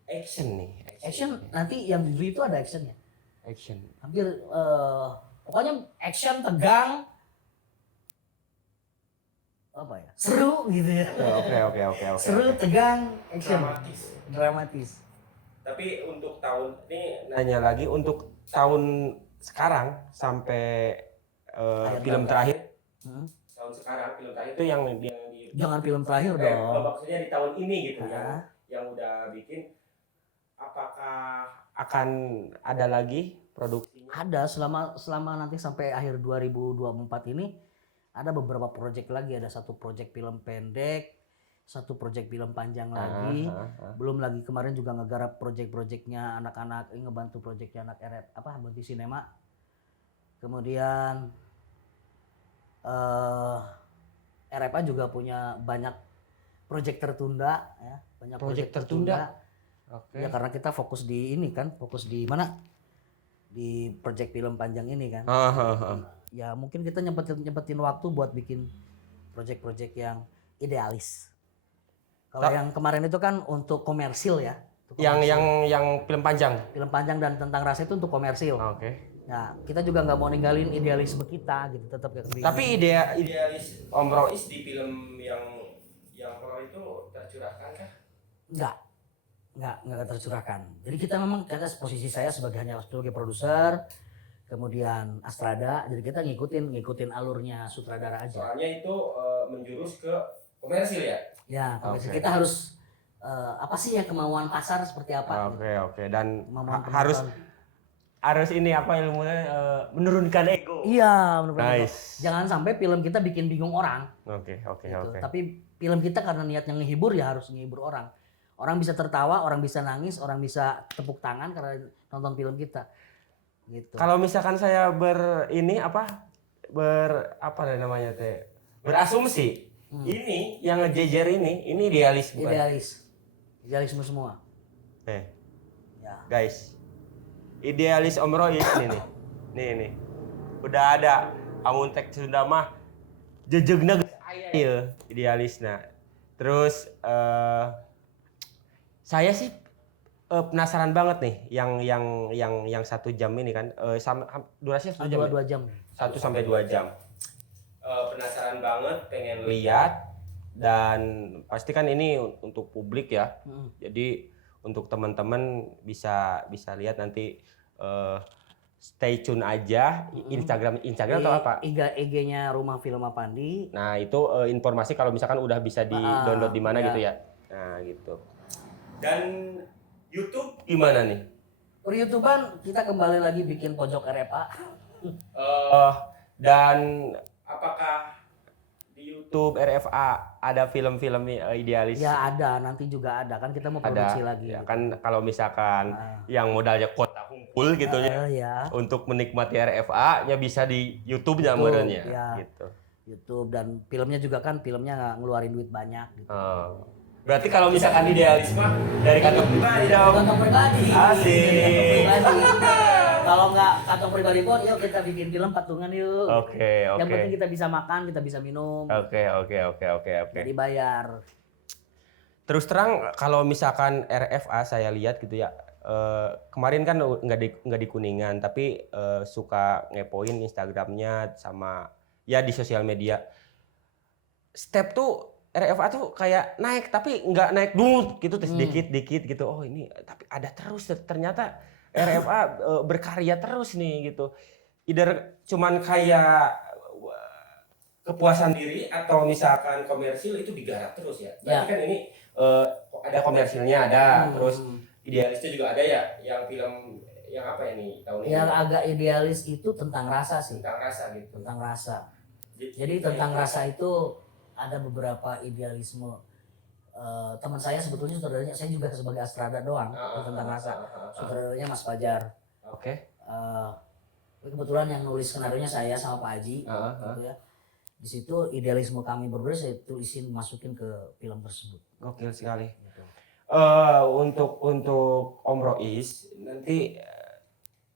action nih. Action nanti yang Juli itu ada actionnya. Action. Hampir pokoknya action, tegang, apa ya? Seru gitu ya. Oke. Seru, tegang, action. Dramatis. Dramatis. Tapi untuk tahun ini Nanya lagi untuk tahun sekarang sampai film terakhir. tahun sekarang film terakhir Itu yang Jangan film terakhir dong. maksudnya di tahun ini gitu Ah. yang udah bikin, apakah akan ada lagi produksinya? Ada selama nanti sampai akhir 2024 ini ada beberapa proyek lagi, ada satu proyek film pendek, satu proyek film panjang lagi. Belum lagi kemarin juga ngegarap proyek-proyeknya anak-anak, ngebantu proyeknya anak RF Bunti Sinema. Kemudian RFA juga punya banyak proyek tertunda ya, banyak Proyek tertunda? Oke. Ya karena kita fokus di ini kan, fokus di mana? di project film panjang ini kan. Ya mungkin kita nyempetin waktu buat bikin project-project yang idealis. Kalau yang kemarin itu kan untuk komersil ya. Yang film panjang. Film panjang dan tentang rasa itu untuk komersil. Oke. Nah, kita juga nggak mau ninggalin idealisme kita gitu, tetap kayak Tapi idealis Om Rois di film yang kalau itu tercurahkan kah? Nggak tercurahkan. Jadi kita memang posisi saya sebagai produser, kemudian Astrada, jadi kita ngikutin alurnya sutradara aja. Soalnya itu menjurus ke komersil ya? Ya, komersil. Kita harus apa sih ya kemauan pasar seperti apa? Oke. Dan Harus ini apa ilmunya menurunkan ego. Iya, menurunkan ego. Nice. Jangan sampai film kita bikin bingung orang. Oke. Gitu. Tapi film kita karena niatnya ngehibur ya harus ngehibur orang. Orang bisa tertawa, orang bisa nangis, orang bisa tepuk tangan karena nonton film kita. Gitu. Kalau misalkan saya berasumsi ini yang ngejejer ini idealis bukan? Idealisme semua. Ya. Guys. Idealis Om Rois nih. Nih. Udah ada amun tek Sunda mah jejegna geus aya ieu idealisna. Terus saya sih penasaran banget nih yang 1 jam ini kan durasinya 1 jam. 2 jam. 1 sampai 2 jam. Penasaran banget, pengen lihat dan pasti kan ini untuk publik ya. Jadi untuk teman-teman bisa lihat nanti stay tune aja Instagram atau apa? IG-nya Rumah Film Apandi. Nah, itu informasi kalau misalkan udah bisa di-download di mana gitu ya. Nah, gitu. Dan YouTube gimana nih? Per YouTubean kita kembali lagi bikin pojok RFA. Dan apakah di YouTube RFA ada film-film idealis? Ya ada, nanti juga ada kan kita mau produksi lagi. Ya, kan kalau misalkan yang modalnya kota kumpul gitu ya. Untuk menikmati RFA-nya bisa di YouTube-nya merenya gitu. YouTube dan filmnya juga kan filmnya nggak ngeluarin duit banyak gitu. Berarti kalau misalkan idealisme dari kantong pribadi dong. Kantong pribadi. Asik. Kalau nggak kantong pribadi pun, yuk kita bikin film patungan yuk. Oke. Yang penting kita bisa makan, kita bisa minum. Oke. Jadi bayar. Terus terang kalau misalkan RFA saya lihat gitu ya. Kemarin kan nggak di Kuningan, tapi suka ngepoin Instagramnya sama ya di sosial media. Step tuh RFA tuh kayak naik tapi nggak naik dulu gitu sedikit gitu. Oh ini tapi ada terus ternyata RFA berkarya terus nih gitu. Either cuman kayak kepuasan diri atau misalkan komersil itu digarap terus ya. Berarti kan ini ada komersilnya ada, terus idealisnya juga ada ya. Yang film yang apa ini tahun ini? Yang agak idealis itu tentang rasa sih. Tentang rasa gitu. Tentang rasa. Jadi tentang rasa itu ada beberapa idealisme. Teman saya sebetulnya sutradaranya, saya juga sebagai Astrada doang tentang rasa. Sutradaranya Mas Fajar. Oke. Kebetulan yang nulis skenarionya saya sama Pak Haji. Gitu ya. Di situ idealisme kami berdua saya tulisin masukin ke film tersebut. Gokil sekali. Gitu. Untuk Om Rois nanti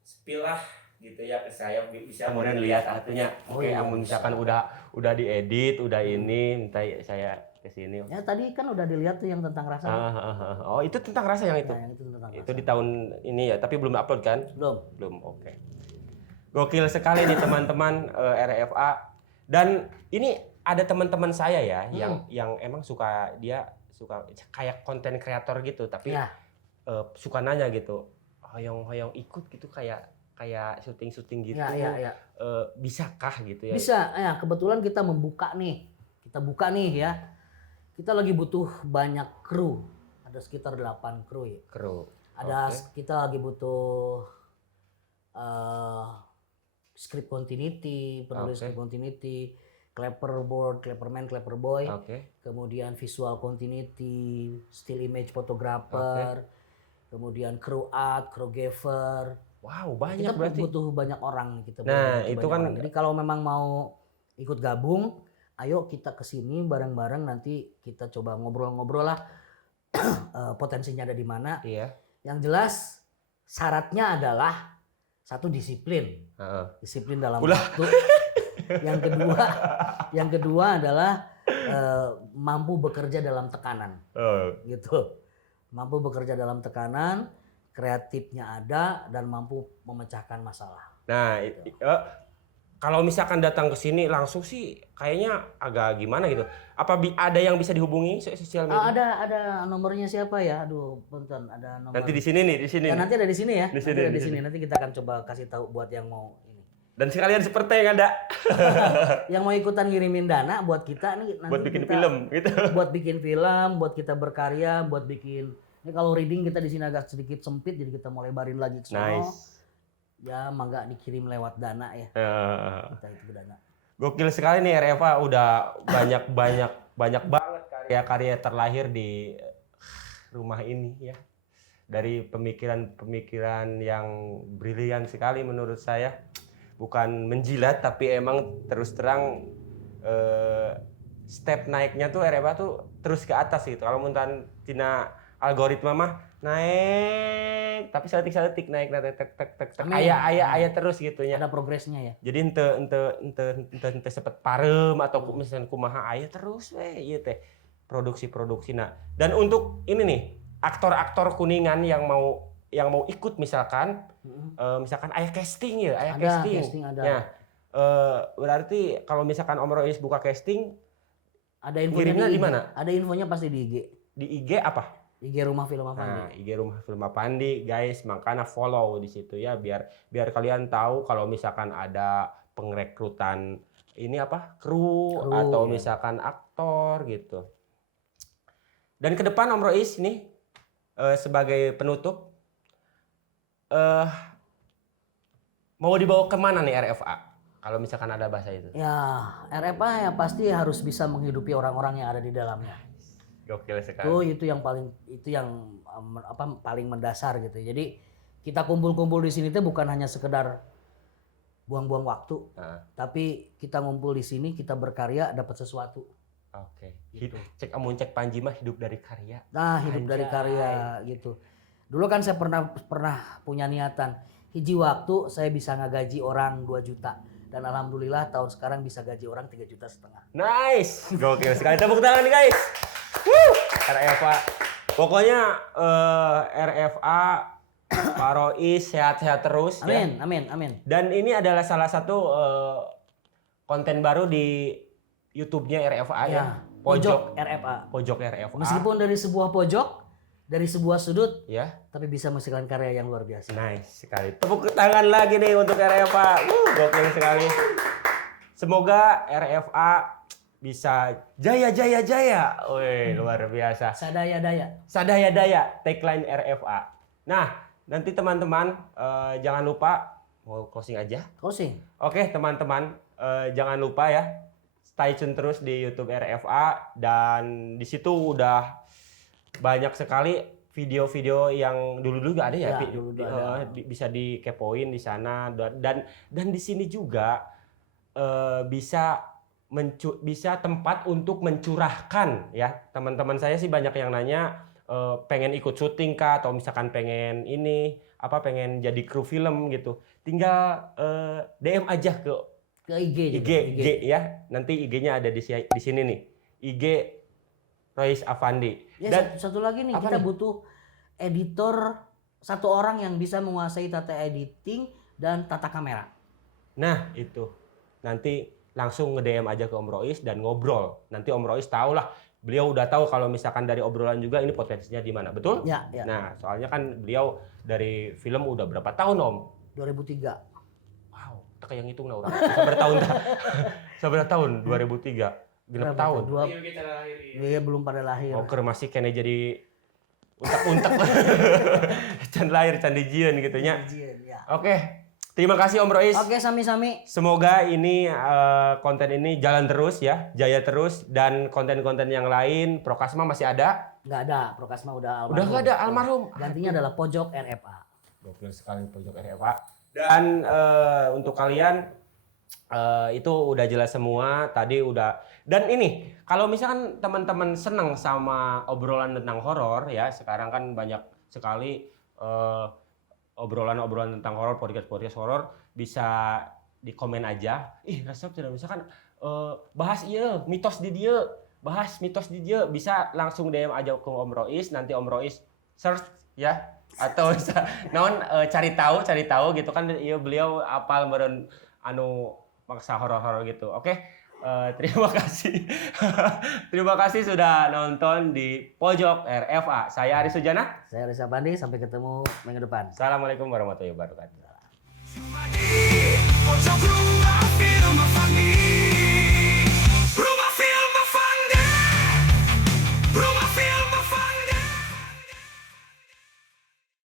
spilah gitu ya ke saya bisa kemudian lihat artinya. Oke, misalkan udah diedit, udah ini minta saya ke sini. Ya tadi kan udah dilihat tuh yang tentang rasa. Oh, itu tentang rasa yang itu. Nah, yang itu tentang rasa. Itu di tahun ini ya, tapi belum upload kan? Belum. Oke. Gokil sekali nih teman-teman RFA. Dan ini ada teman-teman saya ya yang emang suka kayak konten kreator gitu, tapi suka nanya gitu. Hoyong ikut gitu kayak syuting gitu. Ya. Bisakah gitu ya? Bisa. Ya, kebetulan kita buka nih ya. Kita lagi butuh banyak kru. Ada sekitar 8 kru ya. Kita lagi butuh script continuity, penulis script continuity, clapperboard, clapperman, clapperboy. Kemudian visual continuity, still image photographer. Kemudian crew art, crew gaffer. Wow, banyak kita berarti. Butuh banyak orang kita. Nah, itu kan orang. Jadi kalau memang mau ikut gabung, ayo kita kesini bareng-bareng, nanti kita coba ngobrol-ngobrol lah potensinya ada di mana. Iya. Yang jelas syaratnya adalah Satu disiplin. Heeh. Disiplin dalam Ulah. waktu. Yang kedua adalah mampu bekerja dalam tekanan. Gitu. Mampu bekerja dalam tekanan, kreatifnya ada dan mampu memecahkan masalah. Nah, kalau misalkan datang ke sini langsung sih kayaknya agak gimana gitu. Apa ada yang bisa dihubungi sosial media? Ada nomornya siapa ya? Aduh, punten, ada nomor. Nanti di sini nih, di sini. Ya, nanti ada di sini ya. Di sini, nanti ada di di sini. sini. Nanti kita akan coba kasih tahu buat yang mau ini. Dan sekalian seperti yang ada Yang mau ikutan ngirimin dana buat kita nih nanti buat bikin kita, film gitu. Buat bikin film, buat kita berkarya, buat bikin. Ini kalau reading kita di sini agak sedikit sempit jadi kita mau lebarin lagi ke sono. Nice. Ya, mangga dikirim lewat dana ya. Kita itu dana. Gokil sekali nih RFA, udah banyak banget karya-karya terlahir di rumah ini ya. Dari pemikiran-pemikiran yang brilian sekali menurut saya. Bukan menjilat tapi emang terus terang step naiknya tuh RFA tuh terus ke atas gitu. Kalau muntan tina algoritma mah naik tapi seletik naik tek aya terus gitu nya. Ada progresnya ya. Jadi ente sepet parem atau misalnya kumaha aya terus we ieu teh produksi. Nah, dan untuk ini nih aktor-aktor Kuningan yang mau ikut misalkan aya casting ya, Ada casting ada. Ya. Berarti kalau misalkan Om Rois buka casting Ada infonya kirimnya di di mana? Ada infonya pasti di IG. Di IG apa? IG Rumah Film Avandi. Nah, IG Rumah Film Avandi, guys, makanya follow di situ ya biar kalian tahu kalau misalkan ada pengrekrutan ini apa? Kru atau ya. misalkan aktor gitu. Dan ke depan Om Rois nih sebagai penutup mau dibawa kemana nih RFA? Kalau misalkan ada bahasa itu. Ya, RFA ya pasti harus bisa menghidupi orang-orang yang ada di dalamnya. Gokil sekali. Itu yang paling mendasar gitu. Jadi kita kumpul-kumpul di sini tuh bukan hanya sekedar buang-buang waktu, tapi kita ngumpul di sini, kita berkarya, dapat sesuatu. Oke. Cek Panji mah hidup dari karya. Nah, hidup dari karya gitu. Dulu kan saya pernah punya niatan, hiji waktu saya bisa ngagaji orang 2 juta. Dan alhamdulillah tahun sekarang bisa gaji orang 3,5 juta. Nice. Gokil sekali. Tepuk tangan nih guys. Woo. RFA. Pokoknya RFA Pak Rois sehat-sehat terus. Amin, ya. amin. Dan ini adalah salah satu konten baru di YouTube-nya RFA ya. Pojok RFA. Pojok RFA. Meskipun dari sebuah pojok, dari sebuah sudut, ya, tapi bisa menghasilkan karya yang luar biasa. Nice sekali. Tepuk tangan lagi nih untuk RFA. Gokil sekali. Semoga RFA bisa jaya. Wih, luar biasa. Sadaya Sadaya tagline RFA. Nah, nanti teman-teman jangan lupa mau closing aja. Closing. Oke, teman-teman jangan lupa ya stay tune terus di YouTube RFA dan di situ udah banyak sekali video-video yang dulu ada ya, dulu ada. bisa dikepoin di sana dan di sini juga bisa tempat untuk mencurahkan ya. Teman-teman saya sih banyak yang nanya pengen ikut syuting kah atau misalkan pengen pengen jadi kru film gitu. Tinggal DM aja ke IG ya. Nanti IG-nya ada di sini nih. IG Rois Avandi. Ya, Dan satu lagi nih, kita butuh editor 1 orang yang bisa menguasai tata editing dan tata kamera. Nah, itu. Nanti langsung nge-DM aja ke Om Rois dan ngobrol. Nanti Om Rois tahu lah. Beliau udah tahu kalau misalkan dari obrolan juga ini potensinya di mana, betul? Ya. Nah, soalnya kan beliau dari film udah berapa tahun, Om? 2003. Wow, tak yang hitung nah. Seberapa tahun? 2003. Genep tahun. Iya, belum pada lahir. Oh, masih kena jadi untak-untak lah. Can lahir, can dijieun gitu nya. Ya. Oke. Terima kasih Om Rois. Oke, sami-sami. Semoga ini konten ini jalan terus ya, jaya terus, dan konten-konten yang lain Prokasma masih ada? Nggak ada, Prokasma udah almarhum. Udah nggak ada, almarhum. Gantinya adalah Pojok RFA. Gokil sekali Pojok RFA. Dan untuk kalian itu udah jelas semua tadi udah. Dan ini kalau misalkan teman-teman senang sama obrolan tentang horor ya, sekarang kan banyak sekali obrolan-obrolan tentang horor, podcast horor, bisa di komen aja. Ih, resep tidak misalkan bahas mitos di dia, bisa langsung DM aja ke Om Rois, nanti Om Rois search ya, atau bisa cari tahu gitu kan, beliau apal meureun anu maksa horor-horor gitu. Oke. Terima kasih. Terima kasih sudah nonton di Pojok RFA. Saya Aris Sujana. Saya Risa Bandi, sampai ketemu minggu depan. Assalamualaikum warahmatullahi wabarakatuh.